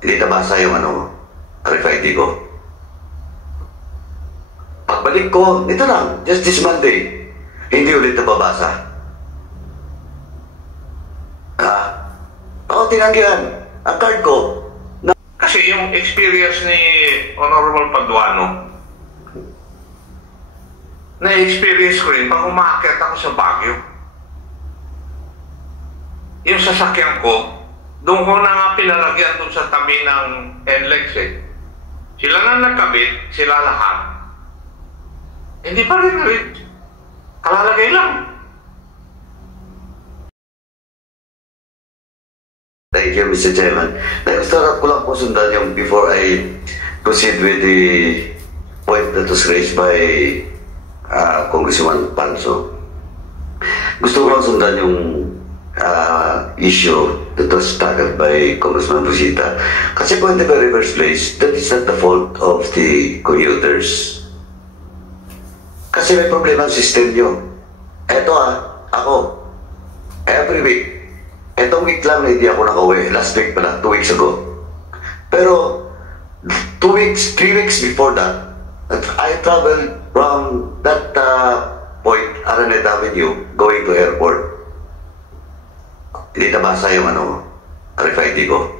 Hindi nabasa yung RFID ko. Pagbalik ko, ito lang, just this Monday, hindi ulit nababasa. Tinanggihan. Ang card ko. Kasi yung experience ni Honorable Paduano, na-experience ko rin pag umaakit ako sa Baguio. Yung sasakyan ko, doon ko na nga pinalagyan doon sa tabi ng NLEX eh. Sila na nagkabit, sila lahat. Hindi pa rin. Kalalagay lang. Thank you, Mr. Chairman. Gusto ko lang po sundan yung before I proceed with the point that was raised by Congressman Panso. Gusto ko lang sundan yung issue that was tackled by Congressman Busita. Kasi po in the very first place, that is not the fault of the commuters. Kasi may problema ang system nyo. Eto ako, every week, etong week lang na hindi ako nakauwi. Last week pala, 2 weeks ago. Pero, 3 weeks before that, I traveled from that point, Araneta Avenue, going to airport. Hindi nabasa yung RFID ko.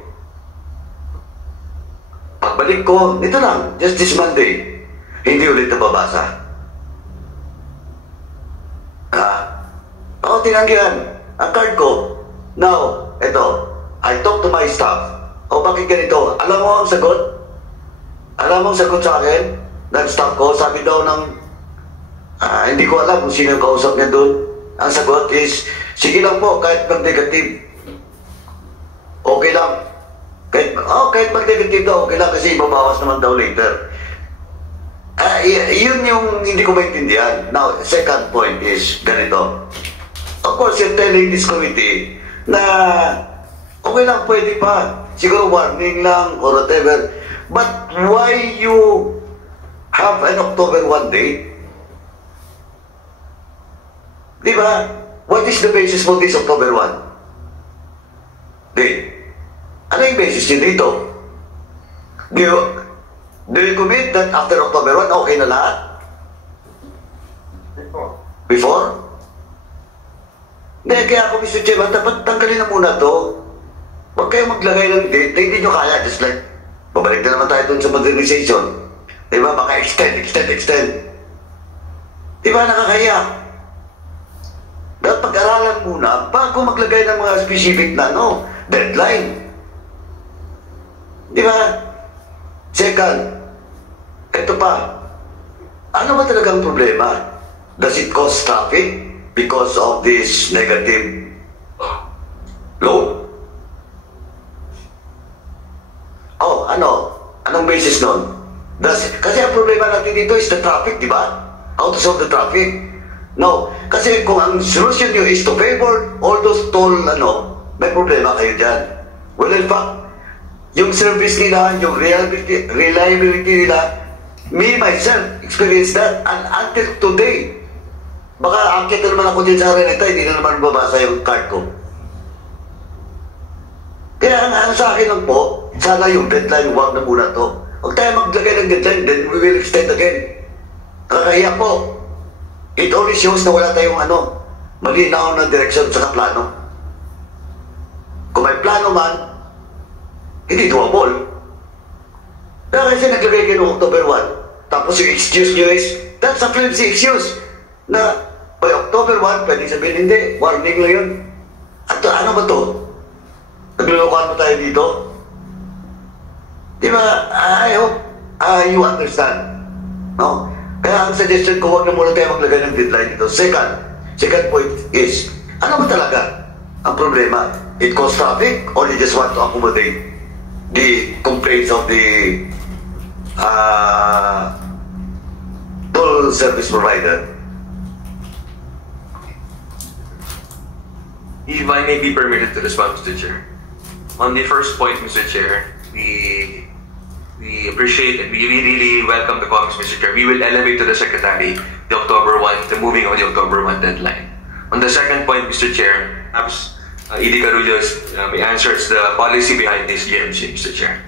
Pagbalik ko, ito lang, just this Monday, hindi ulit nababasa. Tinanggihan. Ang card ko, now, ito, I talk to my staff. Bakit ganito? Alam mo ang sagot? Alam mo ang sagot sa akin? Nag-staff ko, sabi daw ng, hindi ko alam kung sino yung kausap niya doon. Ang sagot is, sige lang po, kahit mag-negative. Okay lang. Kahit mag-negative daw, okay lang kasi ibabawas naman daw later. Yun yung hindi ko maintindihan. Now, second point is ganito. Of course, you're telling this committee na okay lang, pwede pa. Siguro warning lang or whatever. But why you have an October 1 date? Di ba? What is the basis for this October 1 date? Ano yung basis nyo dito? Do you commit that after October 1, okay na lahat? Before? Hindi, kaya ako, Mr. Chairman, dapat tanggalin na muna to. Huwag kayo maglagay ng date na hindi nyo kaya. Just like, babalik na naman tayo dun sa modernization. Diba? Baka extend. Diba? Nakakaya. Dapat pag-aralan muna bago maglagay ng mga specific na deadline. Diba? Second, ito pa. Ano ba talagang problema? Does it cause traffic because of this negative load? Anong basis nun? Kasi ang problema natin dito is the traffic, di ba? How to solve the traffic? No. Kasi kung ang solution nyo is to favor all those toll, may problema kayo dyan. Well, in fact, yung service nila, yung reliability nila, me, myself, experienced that, and until today, baka akit na naman ako din sa Araneta, hindi na naman babasa yung card ko. Kaya ang sa akin lang po, sana yung deadline, huwag na muna to. Huwag tayo maglagay ng deadline, then we will extend again. Nakakahiya po. It only shows na wala tayong malinaw na direksyon sa plano. Kung may plano man, hindi doable. Kaya kasi naglagay kayo ng October 1, tapos yung excuse nyo is, that's a flimsy excuse. Na by October 1, pwedeng sabihin, hindi, warning lang yun. At ano ba to? Naglulukuhan mo tayo dito? Di ba, I hope you understand. No? Kaya ang suggestion ko, huwag na muna tayo maglagay ng deadline dito. Second point is, ano ba talaga ang problema? It causes traffic or you just want to accommodate the complaints of the toll service provider? If I may be permitted to respond, Mr. Chair. On the first point, Mr. Chair, we appreciate and we really welcome the comments, Mr. Chair. We will elevate to the Secretary the moving of the October 1 deadline. On the second point, Mr. Chair, perhaps ED Carullos answers the policy behind this GMC, Mr. Chair.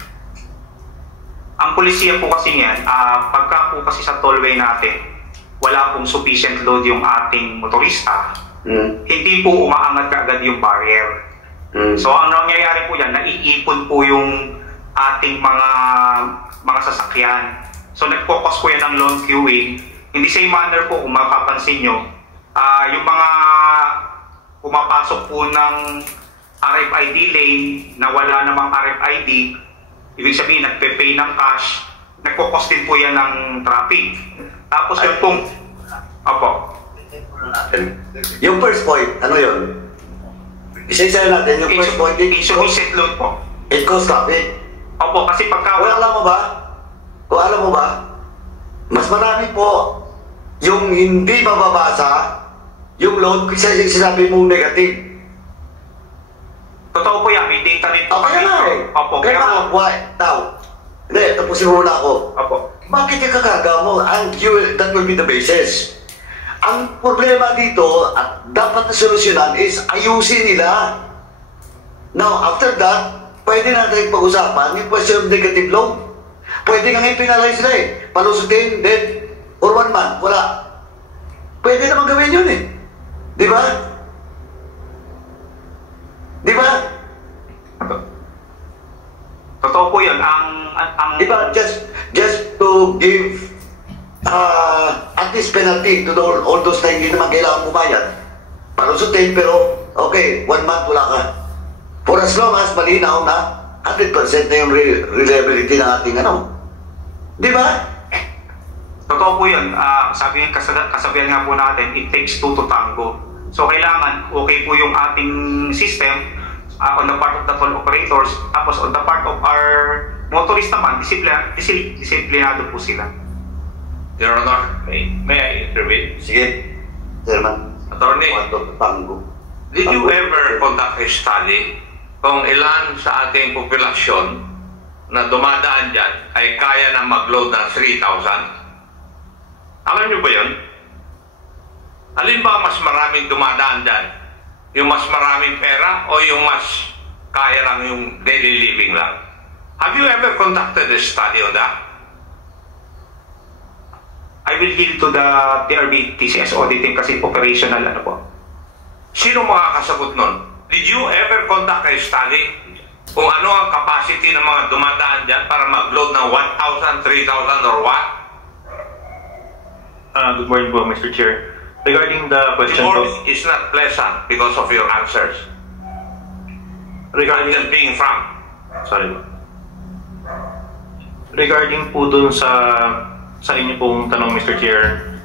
Ang polisiya po kasi niyan, pagka po kasi sa tollway natin, wala pong sufficient load yung ating motorista, hindi po umaangat kaagad yung barrier. So ang nangyayari po yan, naiipon po yung ating mga sasakyan. So nag-focus po yan ng long queuing. In the same manner po, kung mapapansin nyo, yung mga pumapasok po ng RFID lane na wala namang RFID, ibig sabihin nagpe-pay ng cash, nagpo-cost din po yan ng traffic. Tapos yun pong, Yung first point, ano yun? Isa-isa natin, yung first point, insufficient load po. it caused traffic. Opo, kasi pagka Kung alam mo ba, mas marami po yung hindi mababasa yung load kaysa yung sinabi mong negative. totoo po yan, may data rin po. Kaya nga eh. Opo, Kaya nga, why? Now, hindi, tapusin muna ako. Opo. Bakit yung kakaga mo? That will be the basis. Ang problema dito, at dapat na solusyonan is ayusin nila. Now, after that, pwede natin pag-usapan yung question of negative load. Pwede nga i-penalize sila eh. Palusutin, then, or 1 month, wala. Pwede naman gawin yun eh. Di ba? Di ba? Totoo po yun. Di ba? Just to give at least penalty to all those na hindi naman kailangan pumayad. Palusutin, pero okay, 1 month wala ka. For as long as malinaw na 100% na yung reliability ng ating ano. Di ba? Totoo po yun. Kasabihan nga po natin, it takes two to tango. So kailangan, okay po yung ating system on the part of the toll operators, tapos on the part of our motorist naman, disiplinado po sila. Your Honor, may I intervene? Sige, Chairman. Attorney, Tango. did you ever conduct a study kung ilan sa ating populasyon na dumadaan dyan ay kaya na mag-load ng 3,000? Alam niyo ba yun? Alin ba mas maraming dumadaan dyan? Yung mas maraming pera o yung mas kaya lang yung daily living lang? Have you ever conducted a study on that? I will yield to the TRB TCS auditing kasi operational ano po. Sino makakasagot nun? Did you ever conduct a study kung ano ang capacity ng mga dumadaan dyan para mag-load ng 1,000, 3,000 or what? Good morning po, Mr. Chair. Regarding the The question po, morning is not pleasant because of your answers. I'm just being frank. sorry po. Regarding po dun sa inyo pong tanong, Mr. Chair,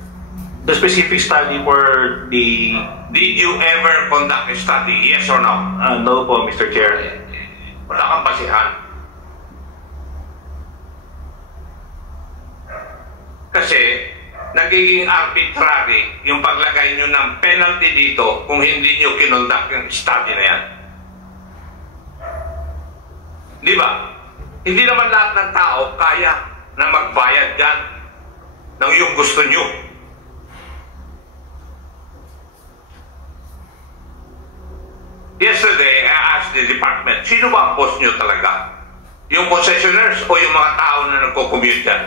the specific study for the... Did you ever conduct a study? Yes or no? no po, Mr. Chair. Wala kang basihan. Kasi, nagiging arbitrary yung paglagay nyo ng penalty dito kung hindi nyo kinonduct yung study na yan. Di ba? Hindi naman lahat ng tao kaya na magbayad dyan ng yung gusto nyo. Yesterday, I asked the department, sino ba ang boss nyo talaga? Yung concessionaires o yung mga tao na nagko-commute dyan?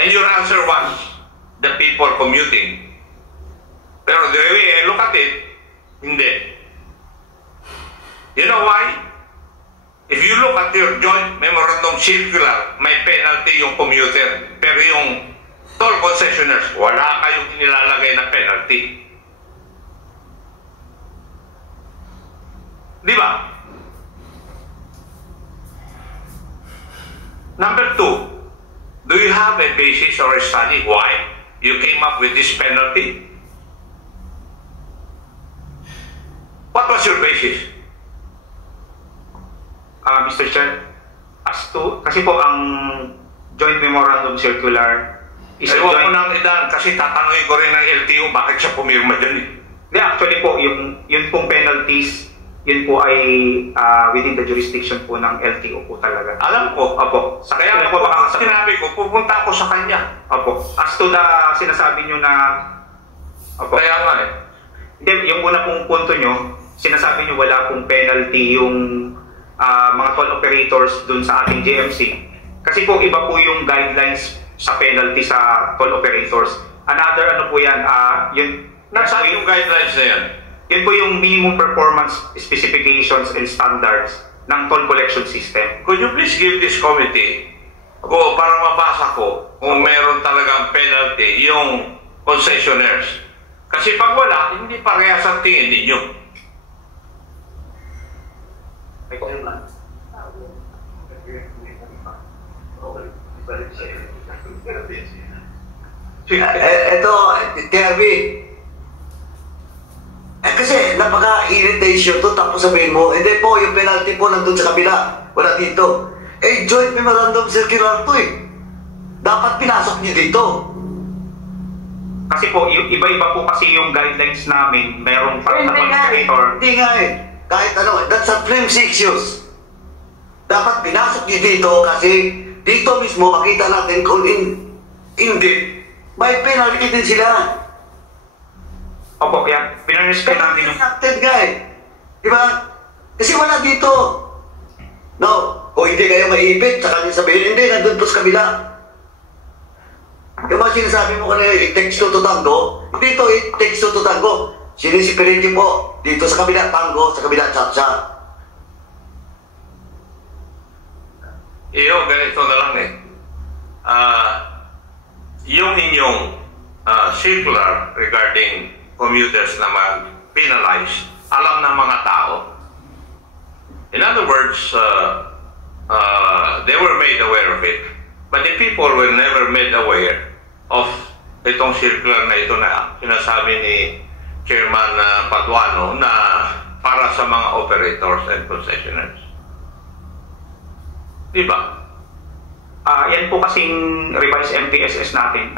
And your answer was, the people commuting. Pero the way I look at it, hindi. You know why? If you look at your joint memorandum circular, may penalty yung commuter. Pero yung toll concessionaires, wala kayong nilalagay na penalty. Di ba? Number 2, do you have a basis or a study why you came up with this penalty? What was your basis? Mr. Chair, kasi po ang joint memorandum circular is a Huwag mo joint... nang idan kasi tatanungin ko rin ng LTO bakit siya pumirma dyan eh. Hindi, actually po, yun pong penalties, yun po ay within the jurisdiction po ng LTO po talaga. Alam ko. Opo. Kaya po sinabi ko, pupunta ako sa kanya. Opo. As to the sinasabi nyo na Opo. Kaya nga eh. Hindi, yung una pong punto nyo, sinasabi nyo wala pong penalty yung mga toll operators dun sa ating GMC. Kasi po iba po yung guidelines sa penalty sa toll operators. Another ano po yan, yun, Nasaan yung guidelines na yan? yun po yung minimum performance specifications and standards ng toll collection system. Could you please give this committee para mabasa ko kung meron talagang penalty yung concessionaires? Kasi pag wala, hindi parehas ang tingin ninyo. Ito, TRB. Kasi napaka-irritation to, tapos sabihin mo, hindi po, yung penalty po nandun sa kabila, wala dito. Joint memorandum circular to eh. Dapat pinasok niyo dito. Kasi po, iba-iba po kasi yung guidelines namin, merong para na operator. Hindi nga eh. Kahit ano, that's a flimsy excuse. Dapat pinasok niyo dito kasi dito mismo makita natin kung indeed, may penalty din sila. Opo, yan. Pinarespect namin yung... Acted nga eh. Diba? Kasi wala dito. No, kung hindi kayo maipit, saka niyo sabihin, hindi, nandun po sa kabila. Yung mga sinasabi mo kanina, it takes two to tango, dito it takes two to tango. Sinisipiriti po, dito sa kabila tango, sa kabila tsa-tsa. Iyo, ganito na lang eh. Yung inyong circular regarding commuters na mag-penalize, alam ng mga tao. In other words, they were made aware of it. But the people were never made aware of itong circular na ito na sinasabi ni Chairman Paduano na para sa mga operators and concessionaires. Diba? Yan po kasing revised MPSS natin.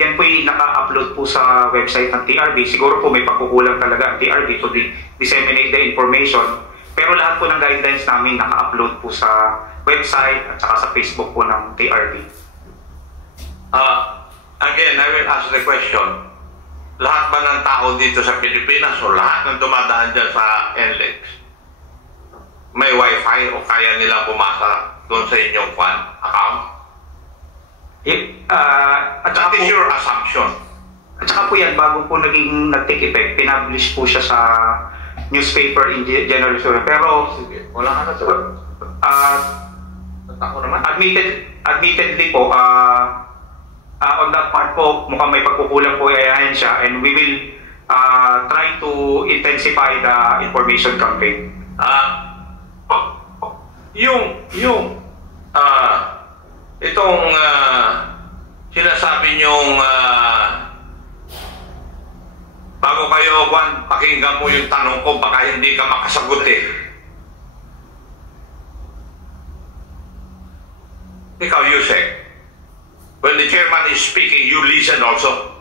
Yan po yung naka-upload po sa website ng TRB. Siguro po may pagkukulang talaga ang TRB to disseminate the information. Pero lahat po ng guidelines namin naka-upload po sa website at saka sa Facebook po ng TRB. Again, I will ask the question. Lahat ba ng tao dito sa Pilipinas o lahat ng dumadaan dyan sa NLEX may wifi o kaya nilang bumasa doon sa inyong account? That is your assumption. At saka po yan, bago po nag-take effect, pinablish po siya sa newspaper in January. Pero, Wala ka na ito. Ako naman. Admittedly po, on that part po, mukhang may pagkukulang po ayahin siya, and we will try to intensify the information campaign. Itong sinasabi niyong bago kayo pakinggan mo yung tanong ko, baka hindi ka makasagot eh. Ikaw, Yusek, when the chairman is speaking, you listen also.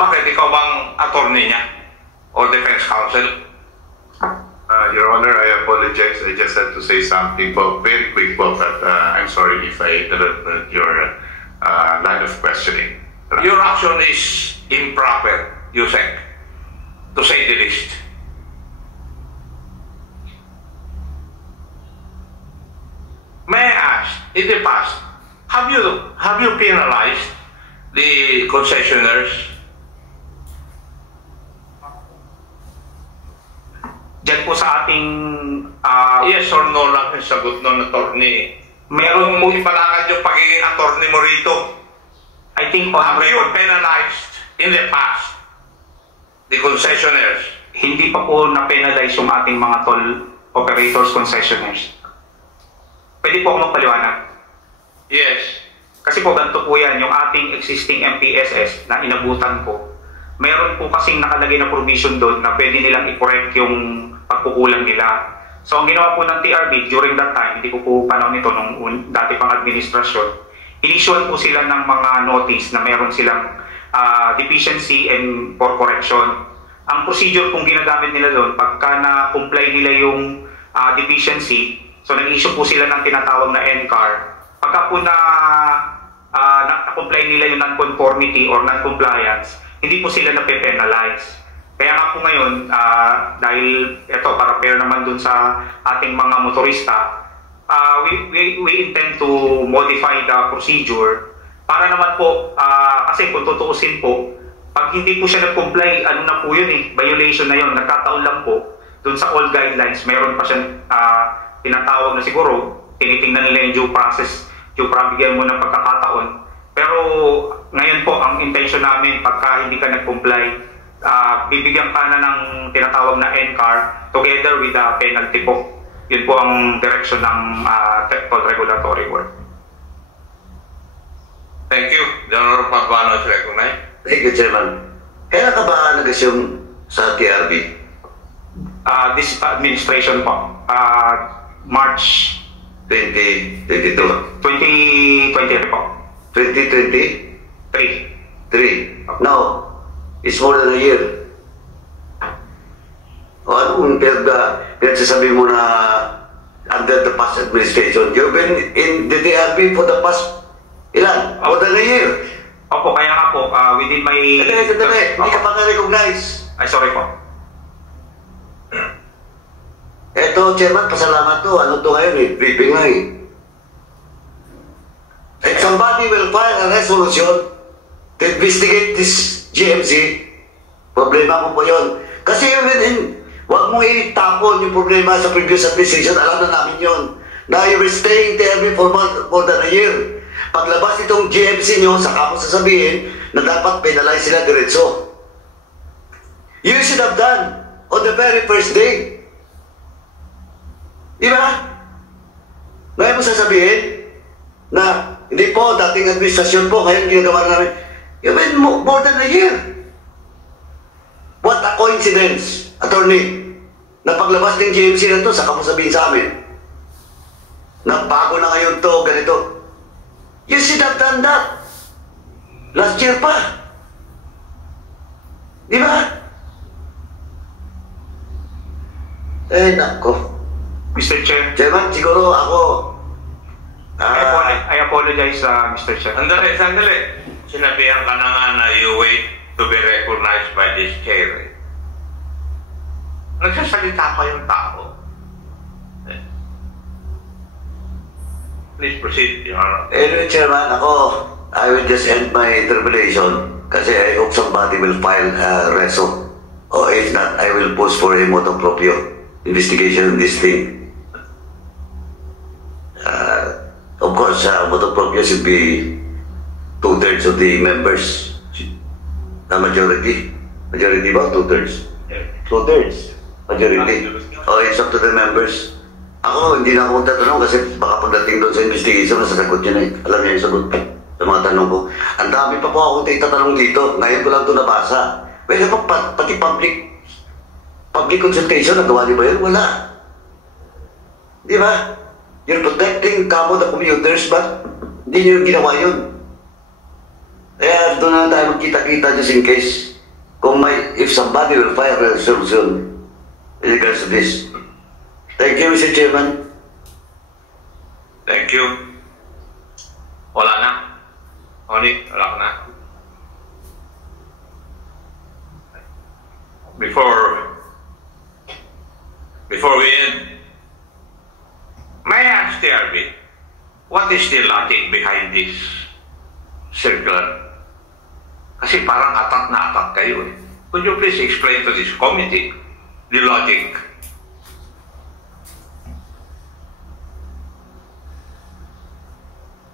Bakit ikaw bang attorney niya o defense counsel? Your Honor, I apologize. I just had to say something, but very quick, but I'm sorry if I interrupted your line of questioning. Your action is improper, Yusek, to say the least. May I ask, in the past, have you penalized the concessionaires? Diyan po sa ating... Yes or no lang yung sagot ng attorney. Meron po... Ipalakad yung pagiging attorney mo rito. I think Have you penalized in the past the concessionaires? hindi pa po na-penalize yung ating mga toll operators, concessionaires. Pwede po ako magpaliwanag? Yes. Kasi po ganito po yan, yung ating existing MPSS na inabutan ko, meron po kasing nakalagay na provision doon na pwede nilang i-correct yung pagkukulang nila. So ang ginawa po ng TRB during that time, hindi ko po panahon nito nung dati pang administrasyon, inissuean po sila ng mga notice na meron silang deficiency and for correction. Ang procedure kung ginagamit nila doon, pagka na-comply nila yung deficiency, so nag-issue po sila ng tinatawag na NCAR. Pagka po na-comply nila yung non-conformity or non-compliance, hindi po sila na-penalize. Kaya nga po ngayon, dahil ito, para fair naman dun sa ating mga motorista, we intend to modify the procedure para naman po, kasi kung tutuusin po, pag hindi po siya nag-comply, ano na po yun violation na yun, nagkataon lang po, dun sa all guidelines, mayroon pa siyang tinatawag na siguro, tinitingnan nila yung due process, bigyan mo ng pagkakataon. Pero ngayon po, ang intention namin, pagka hindi ka nag-comply, bibigyan ka na ng tinatawag na NCAR together with the penalty po. Yun po ang direction ng toll regulatory work. Thank you. General Paduano is recognized. Thank you, Chairman. Kailan ka ba nag-assume sa TRB? This administration po, March 2022. 2020 po. 2023. 3. Now, it's more than a year. O anong pinagsasabi mo na under the past administration? You've been in the TRB for the past, ilan? More than a year. Opo, kaya nga po, within my... Hindi ka pa na-recognize. Ay, sorry po. Eto, Chairman, pasalamat to. Ano to ngayon briefing nga And somebody will file a resolution to investigate this GMC. Problema mo po yun. Kasi wag mo itapon yung problema sa previous administration. Alam na namin yun. Na you were staying there for more than a year. Paglabas itong GMC nyo, saka mo sasabihin na dapat penalize sila diretso. You should have done on the very first day. Di ba? Ngayon mo sasabihin na hindi po, dating administrasyon po, ngayon ginagawa na namin. You've been more than a year. What a coincidence, attorney, na paglabas ng GMC na to, saka mo sabihin sa amin, na bago na ngayon to, ganito. You should have done that. Last year pa. Di ba? Nako. Mr. Chair. Chairman, siguro ako... I apologize, Mr. Chair. Sandali. Sinabihan ka na nga na you wait to be recognized by this chair. Nagsasalita pa yung tao. Please proceed, Your Honor. Anyway, Chairman, I will just end my interpellation kasi I hope somebody will file a reso. Or if not, I will post for a motu proprio investigation on this thing. Of course, motu proprio should be 2/3 of the members. The majority. Majority ba? 2/3? 2/3. Majority. Oh, it's up to the members. Ako, hindi na ako magtatanong kasi baka pagdating doon sa investigation, nasasagot niya na eh. Alam niya yung sagot sa mga tanong ko. Ang dami pa po akong itatanong dito. Ngayon ko lang ito nabasa. Well, pati public consultation, nagawa niyo ba yun? Wala. Di ba? You're protecting kamo the commuters, but hindi niyo ginawa yun. Kaya doon na tayo magkita-kita just in case kung if somebody will file a resolution in regards to this. Thank you, Mr. Chairman. Thank you. Wala na. Wala ka na. Before we end, may I ask TRB, what is the logic behind this circular? Kasi parang atak na atak kayo eh. Could you please explain to this committee the logic?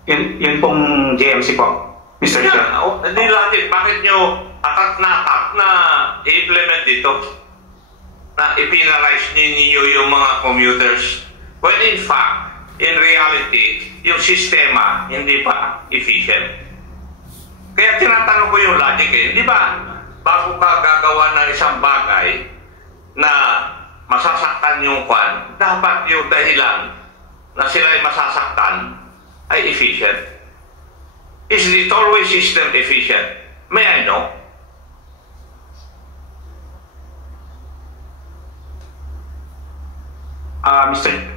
Yun pong JMC po, Mr. Chair. Hindi logic. Bakit nyo atak na i-implement dito? Na i-penalize ninyo yung mga commuters? When in fact, in reality, yung sistema hindi pa efficient. Kaya tinatanong ko yung logic eh. Di ba, bago ka gagawa ng isang bagay na masasaktan yung kwan, dapat yung dahilan na sila ay masasaktan ay efficient. Is the tollway system efficient? May I know?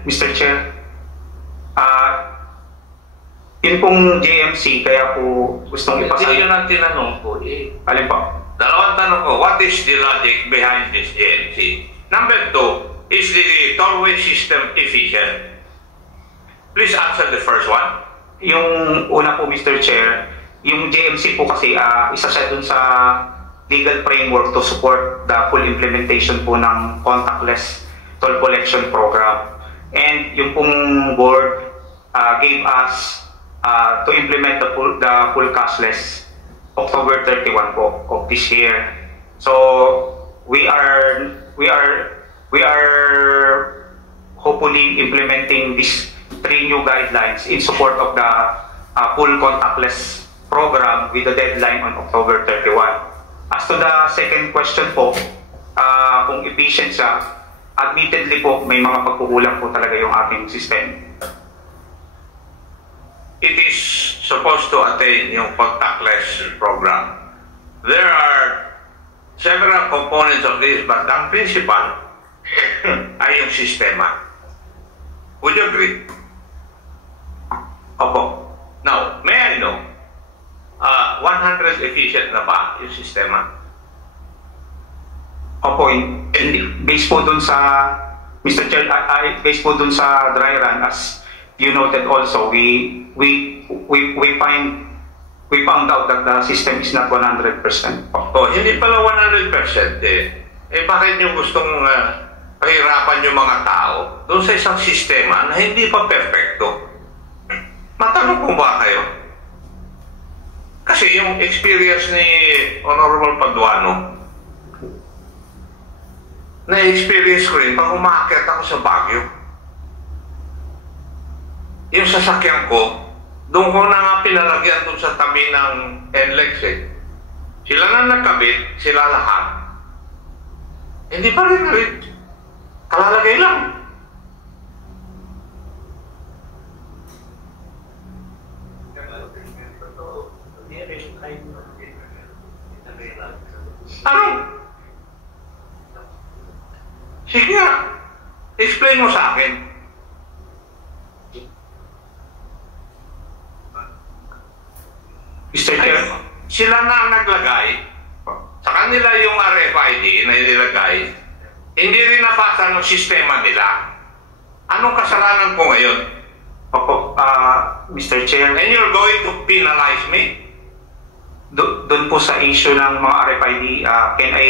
Mr. Chair, Yun pong JMC, kaya po gustong Hindi ipasal. yun ang tinanong ko eh. Alin po? Dalawang tanong ko, what is the logic behind this JMC? Number 2, is the tollway system efficient? Please answer the first one. Yung una po, Mr. Chair, yung JMC po kasi isa siya dun sa legal framework to support the full implementation po ng contactless toll collection program. And yung pong board gave us to implement the full cashless October 31 po of this year. So we are hopefully implementing these 3 new guidelines in support of the full contactless program with the deadline on October 31. As to the second question po, kung efficient siya, admittedly po may mga pagkukulang po talaga yung ating system. It is supposed to attain yung contactless program. There are several components of this, but ang principal ay yung sistema. Would you agree? Opo. Now, may I know, 100 efficient na ba yung sistema? Opo, based po dun sa, Mr. Chair, based po dun sa dry run, as you noted also, we found out that the system is not 100%. Oh, hindi pala 100% eh. Eh bakit nyo gustong pahirapan yung mga tao doon sa isang sistema na hindi pa perfecto? Matanong po ba kayo? Kasi yung experience ni Honorable Paduano, na-experience ko rin pag umaakit ako sa Baguio. Yung sasakyan ko, doon ko na nga pinalagyan doon sa tabi ng NLEX eh. Sila na nagkabit, sila lahat. Hindi pa rin kalalagay lang. Ano? Sige nga, explain mo sa akin. Mr. Chair, Sila na ang naglagay, sa kanila yung RFID na nilagay, hindi rin napasa ng sistema nila. Anong kasalanan ko ngayon? opo, Mr. Chair, And you're going to penalize me? doon po sa issue ng mga RFID, can I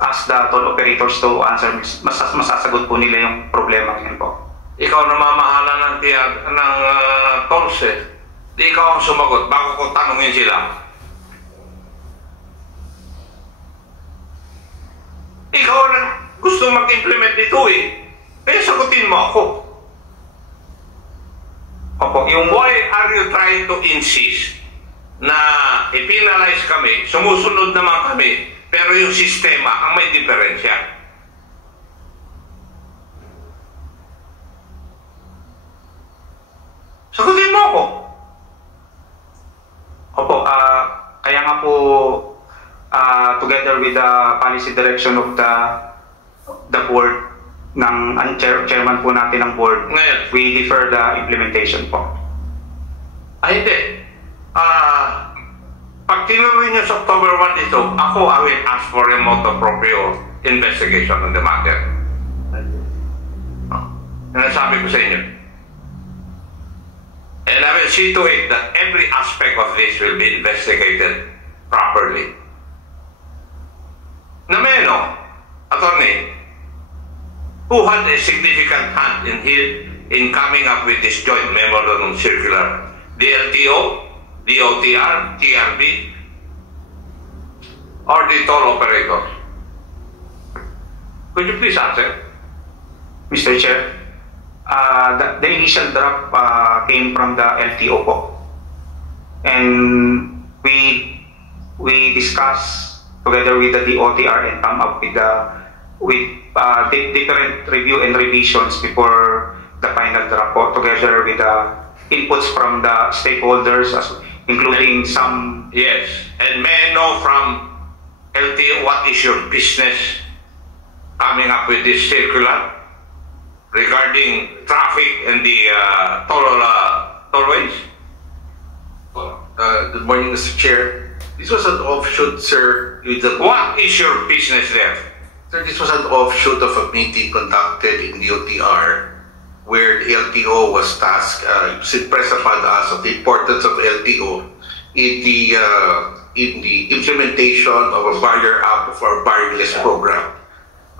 ask the toll operators to answer? Masasagot po nila yung problema ngayon po. Ikaw namamahala ng tolls eh. Di ikaw ang sumagot bago ko tanungin sila. Ikaw na gusto mag-implement nito eh. Kaya sagutin mo ako. Opo, yung Why are you trying to insist na i-penalize kami, sumusunod naman kami, pero yung sistema ang may diferensya? Sagutin mo ako. Opo, kaya nga po together with the policy direction of the board ng chairman po natin ng board, Ngayon, we defer the implementation po. ay hindi. Pag tinuloy niyo sa October 1 ito, ako I will ask for a motu proprio investigation on the matter. Yan ang sabi ko sa inyo. And I will see to it that every aspect of this will be investigated properly. Nameno, attorney, who had a significant hand in coming up with this joint memorandum circular? The LTO, the OTR, TRB, or the toll operators? Could you please answer? Mr. Chair, the initial draft came from the LTO po. And we discussed together with the OTR and come up with different review and revisions before the final draft po, together with the inputs from the stakeholders, including some... Yes, and may I know from LTO what is your business coming up with this circular regarding traffic and the tollways? Good morning, Mr. Chair. This was an offshoot, sir. What is your business there? Sir, this was an offshoot of a meeting conducted in the OTR where the LTO was tasked, impressed upon us of the importance of LTO in the implementation of a barrier app of our barrierless program.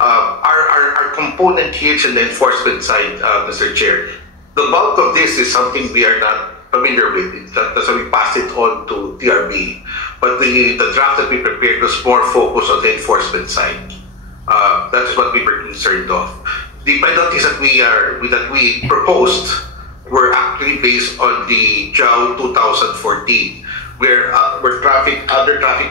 Our component here is in the enforcement side, Mr. Chair. The bulk of this is something we are not familiar with. That's why we passed it on to TRB. But the draft that we prepared was more focused on the enforcement side. That's what we were concerned of. The penalties that we proposed were actually based on the JAO 2014, where other traffic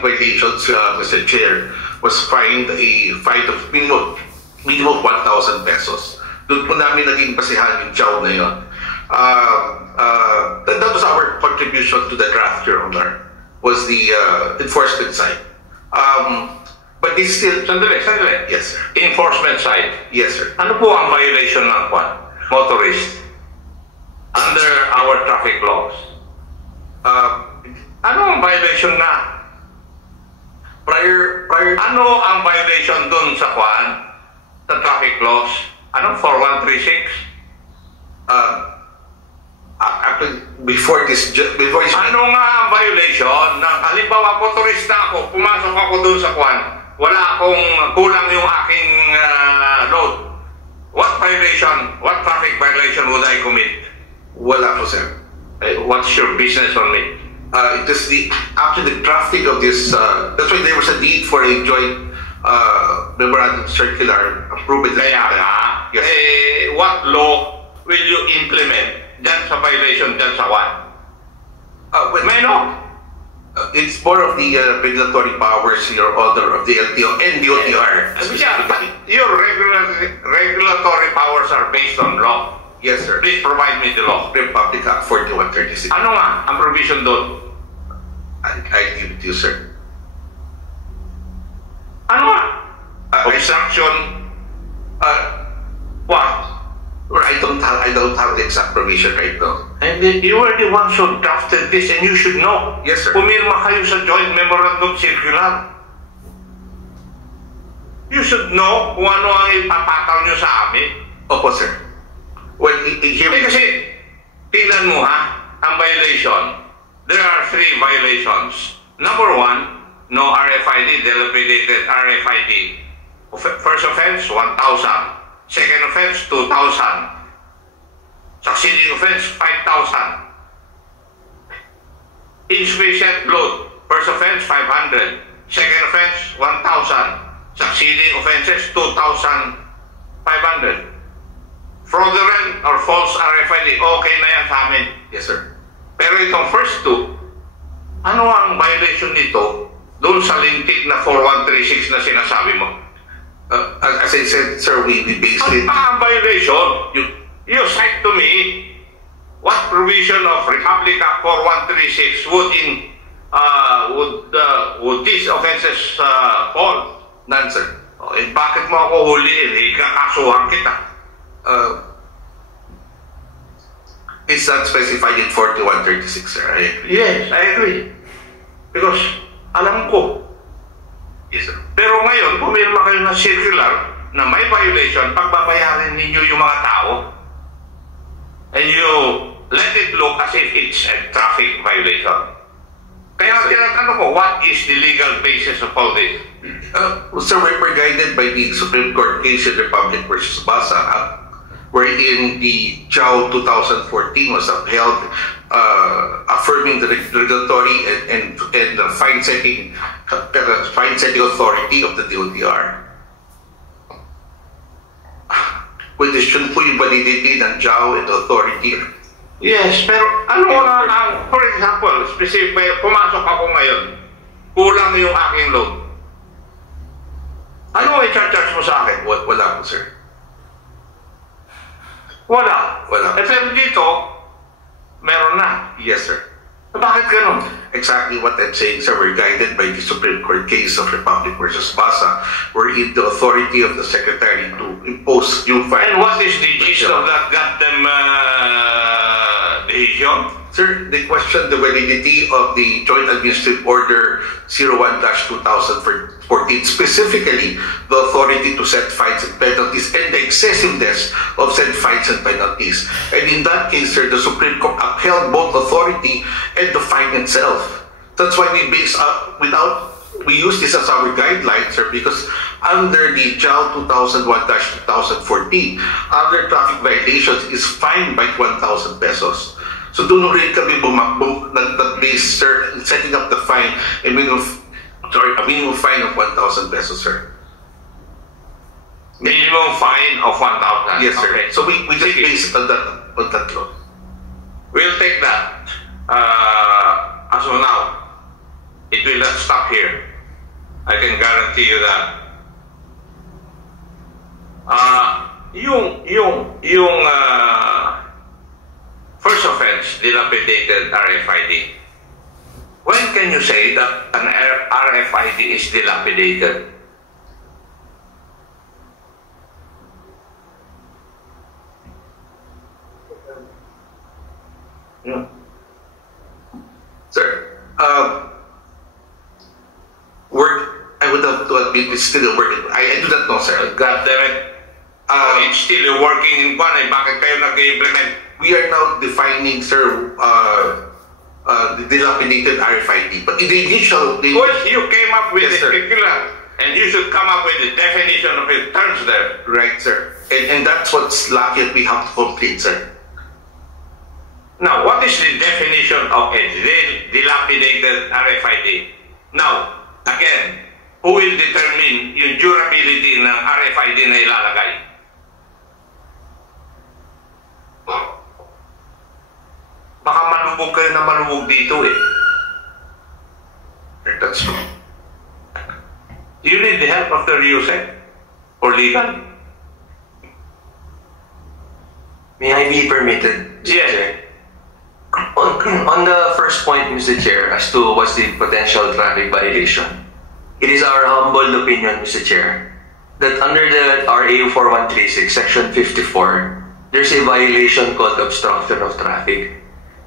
violations, Mr. Chair, was fined a fine of minimum 1,000 pesos. Doon po namin naging basihan yung JAO na yun. That was our contribution to the draft, Your Honor, was the enforcement side. But this still... Sandali. Yes, sir. Enforcement side. Yes, sir. Ano po ang violation ng motorist under our traffic laws? Ano ang violation na? Ano ang violation dun sa traffic laws? Ano? 4136? Actually, before this... Ano nga ang violation ng halimbawa motorista ako, pumasok ako dun sa wala akong kulang yung aking load. What traffic violation would I commit? Wala po, sir. What's your business on me? It is actually the drafting of this, that's why there was a need for a joint memorandum circular approved. Kaya nga, yes. What law will you implement dyan sa violation dyan sa May no? It's more of the regulatory powers, Your Honor, of the LTO and the OTR. Your regulatory powers are based on law. Yes, sir. Please provide me the law. Republic Act 4136. Ano nga ang provision doon? I give it to you, sir. Ano nga? Obstruction? What? I don't have the exact provision right now. And you were the ones who drafted this and you should know. Yes, sir. Pumirma kayo sa joint memorandum circular. You should know kung ano ang ipapataw nyo sa amin. Opo, sir. Well, kasi, tingnan mo ang violation. There are 3 violations. Number 1, no RFID, dilapidated RFID. First offense, 1,000. Second offense, 2,000. Succeeding offense, 5,000. Insufficient load. First offense, 500. Second offense, 1,000. Succeeding offenses, 2,500. Fraudulent or false RFID, okay na yan sa amin. Yes, sir. Pero itong first 2, ano ang violation nito doon sa lintik na 4136 na sinasabi mo? As I said, sir, we based it... Ang violation, you cite to me what provision of Republic Act 4136 would these offenses fall? None, sir. Bakit mo ako huliin? Ikakasuhan kita. It's not specified in 4136, sir. I agree. Yes, I agree. Because alam ko. Yes, sir. Pero ngayon, pumirma kayo ng circular na may violation, pagbabayarin ninyo yung mga tao, and you let it look as if it's a traffic violation. Kaya tinatanong ko, what is the legal basis of all this? Sir, we're guided by the Supreme Court case in Republic versus Basa, wherein the JAO 2014 was upheld, affirming the regulatory and the fine-setting authority of the DOTR. Question po yung validity ng JAO and authority. Yes, pero ano ang, for example, specific, pumasok ako ngayon, kulang yung aking load. Ano ang i-charge mo sa akin? Wala po, sir. Wala. Wala. Pero dito, meron na. Yes, sir. Bakit ganun? Exactly what I'm saying, sir. We're guided by the Supreme Court case of Republic versus Basa, wherein the authority of the Secretary to impose new fine. And what is the gist of that goddamn decision? Sir, they questioned the validity of the Joint Administrative Order 01-2014, specifically the authority to set fines and penalties and the excessiveness of said fines and penalties. And in that case, sir, the Supreme Court upheld both authority and the fine itself. That's why we we use this as our guideline, sir, because under the JAL 2001-2014, other traffic violations is fined by 1,000 pesos. So doon rin kami nag-base, sir, in setting up the fine, a minimum fine of 1,000 pesos, sir. Minimum fine of 1,000? Yes, sir. Okay. So we just base it on that law. We'll take that. As of now, it will not stop here. I can guarantee you that. Yung first offense, dilapidated RFID. When can you say that an RFID is dilapidated? Sir, I would have to admit it's still working. I do not know, sir. God damn it. It's still working in Guanay. Bakit kayo nag-implement? We are now defining, sir, the dilapidated RFID. But in the initial... Well, you came up with Yes, a sir. particular, and you should come up with the definition of the terms there. Right, sir. And that's what's lacking. We have to complete, sir. Now, what is the definition of a dilapidated RFID? Now, again, who will determine yung durability ng RFID na ilalagay? Baka malubog kayo na malubog dito eh. That's true. Do you need the help of the RIUSEC or legal? May I be permitted, Mr. Yes. Chair? On the first point, Mr. Chair, as to what's the potential traffic violation, it is our humble opinion, Mr. Chair, that under the RA 4136, Section 54, there's a violation called obstruction of traffic.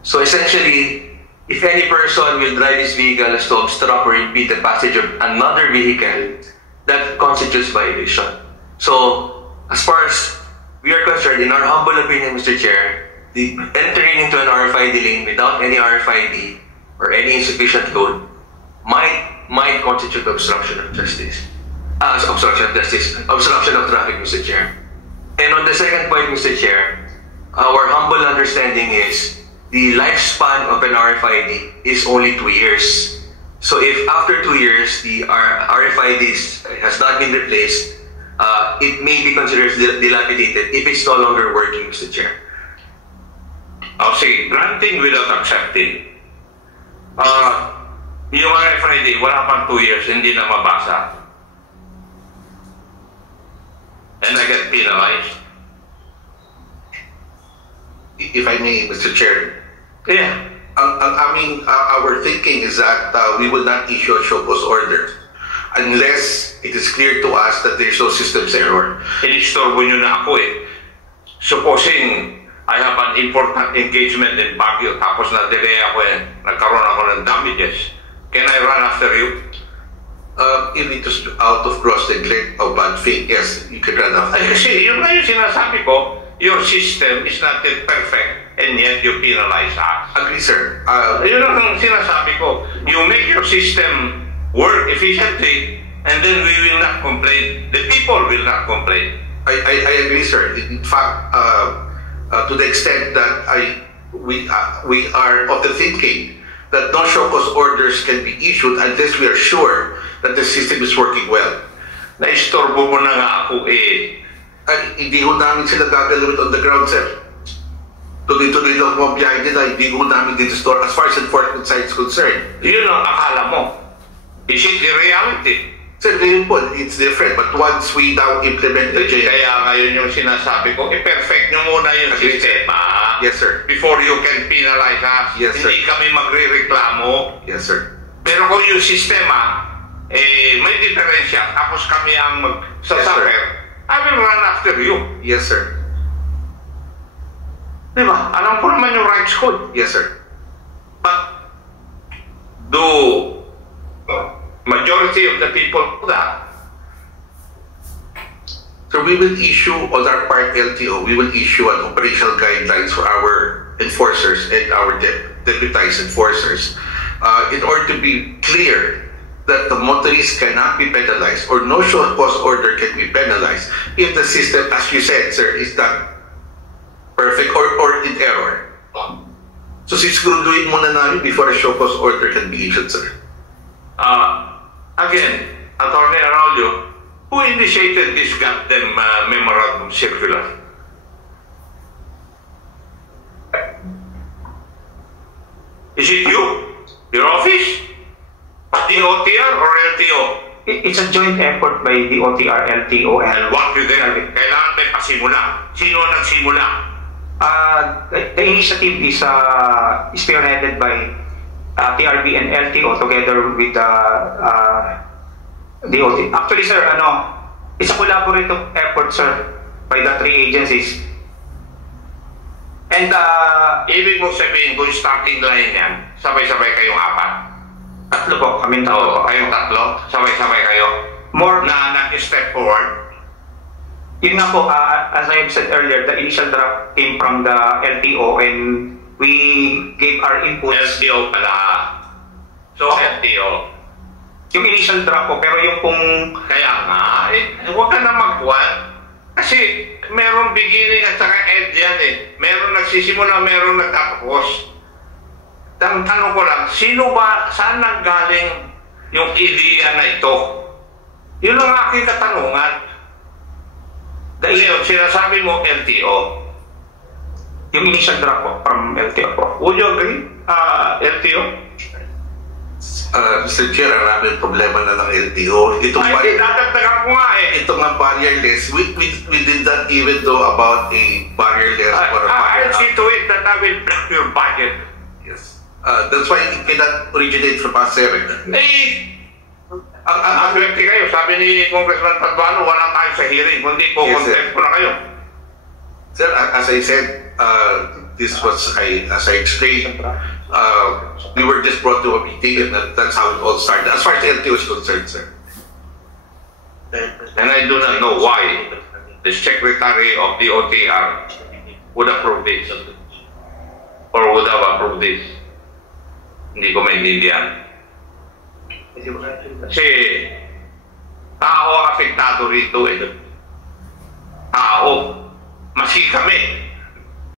So essentially, if any person will drive his vehicle as to obstruct or impede the passage of another vehicle, that constitutes violation. So, as far as we are concerned, in our humble opinion, Mr. Chair, the entering into an RFID lane without any RFID or any insufficient load might constitute obstruction of justice. Obstruction of traffic, Mr. Chair. And on the second point, Mr. Chair, our humble understanding is the lifespan of an RFID is only 2 years. So if after 2 years the RFID has not been replaced, it may be considered dilapidated if it's no longer working, Mr. Chair. O sige, granting without accepting. Yung RFID, wala pang 2 years, hindi na mabasa. And I get penalized. If I may, Mr. Chair. Yeah. Our thinking is that we will not issue a show cause order unless it is clear to us that there is no systems error. Inistorbo nyo na ako eh. Supposing I have an important engagement in Baguio, tapos na-delay ako eh, nagkaroon ako ng damages. Can I run after you? You need to, out of gross neglect or bad faith, yes, you can run after. Ay, kasi yun nga yung sinasabi ko, your system is not yet perfect and yet you penalize us. Agree, sir. Yun ang sinasabi ko. You make your system work efficiently and then we will not complain. The people will not complain. I agree, sir. In fact, to the extent that we are of the thinking that no show cause orders can be issued unless we are sure that the system is working well. Naistorbo mo na nga ako eh. Hindi ho namin sila gagalawin on the ground, sir. Tuloy-tuloy lang mga biyahe nila, hindi ho namin dito store as far as enforcement side is concerned. Yun ang akala mo. Is it the reality? Sir, ngayon po, it's different. But once we now implement the JI... Kaya ngayon yung sinasabi ko, i-perfect nyo muna yung sistema. Yes, sir. Before you can penalize us. Yes, sir. Hindi kami magre-reklamo. Yes, sir. Pero kung yung sistema, may diferensya, tapos kami ang magsasuffer, Yes, I will run after you. Yes, sir. Di ba? Alam ko naman yung rights ko. Yes, sir. But do majority of the people do that? So we will issue, on our part LTO, we will issue an operational guidelines for our enforcers and our deputized enforcers in order to be clear that the motorist cannot be penalized or no show cause order can be penalized if the system, as you said, sir, is not perfect or in error. So sisiguraduhin muna namin before a show cause order can be issued, sir. Again, Attorney Arroyo, who initiated this goddamn memorandum circular? Is it you? Your office? The OTR or LTO? It's a joint effort by the OTR, LTO, And what you then? Kailangan may pasimula. Sino ang nagsimula? The initiative is spearheaded by TRB and LTO together with the OT. Actually, sir, it's a collaborative effort, sir, by the three agencies. And Ibig mo sabihin kung starting line yan, sabay-sabay kayong apat. tatlo po, kami tatlo po. Kayong tatlo, sabay-sabay kayo. More Na nag-step forward. Yun nga po, as I have said earlier, the initial draft came from the LTO and we gave our inputs. LTO pala. So, Okay. LTO. Yung initial draft po, pero yung pong... Kaya nga, huwag ka na magkuhan. Kasi merong beginning at saka end yan eh. Meron nagsisimula, meron nagtatapos. Ang tanong ko lang, sino ba, saan nanggaling yung ideya na ito? Yun ang aking katanungan. Dahil yun, sinasabi mo LTO. Yung initial draft po from LTO po. Would you agree, LTO? Mr. Chair, ang aming problema na ng LTO. Ay, dadagdagan ko nga eh. Ito nga barrierless, we did not even know about a barrierless or a barrier. I'll see to it that I will block your budget. Yes. That's why it cannot originate from us, sir. Ang swerte kayo, sabi ni Congressman Paduano, wala tayo sa hearing, kundi po Yes, sir. contempt ko na kayo. Sir, as I said, this was, as I explained, we were just brought to a meeting and that's how it all started. As far as LTO is concerned, sir. And I do not know why the Secretary of the OTR would approve this or would have approved this. Hindi ko maintindihan. Kasi tao ang apektado rito eh. Tao. Masi kami.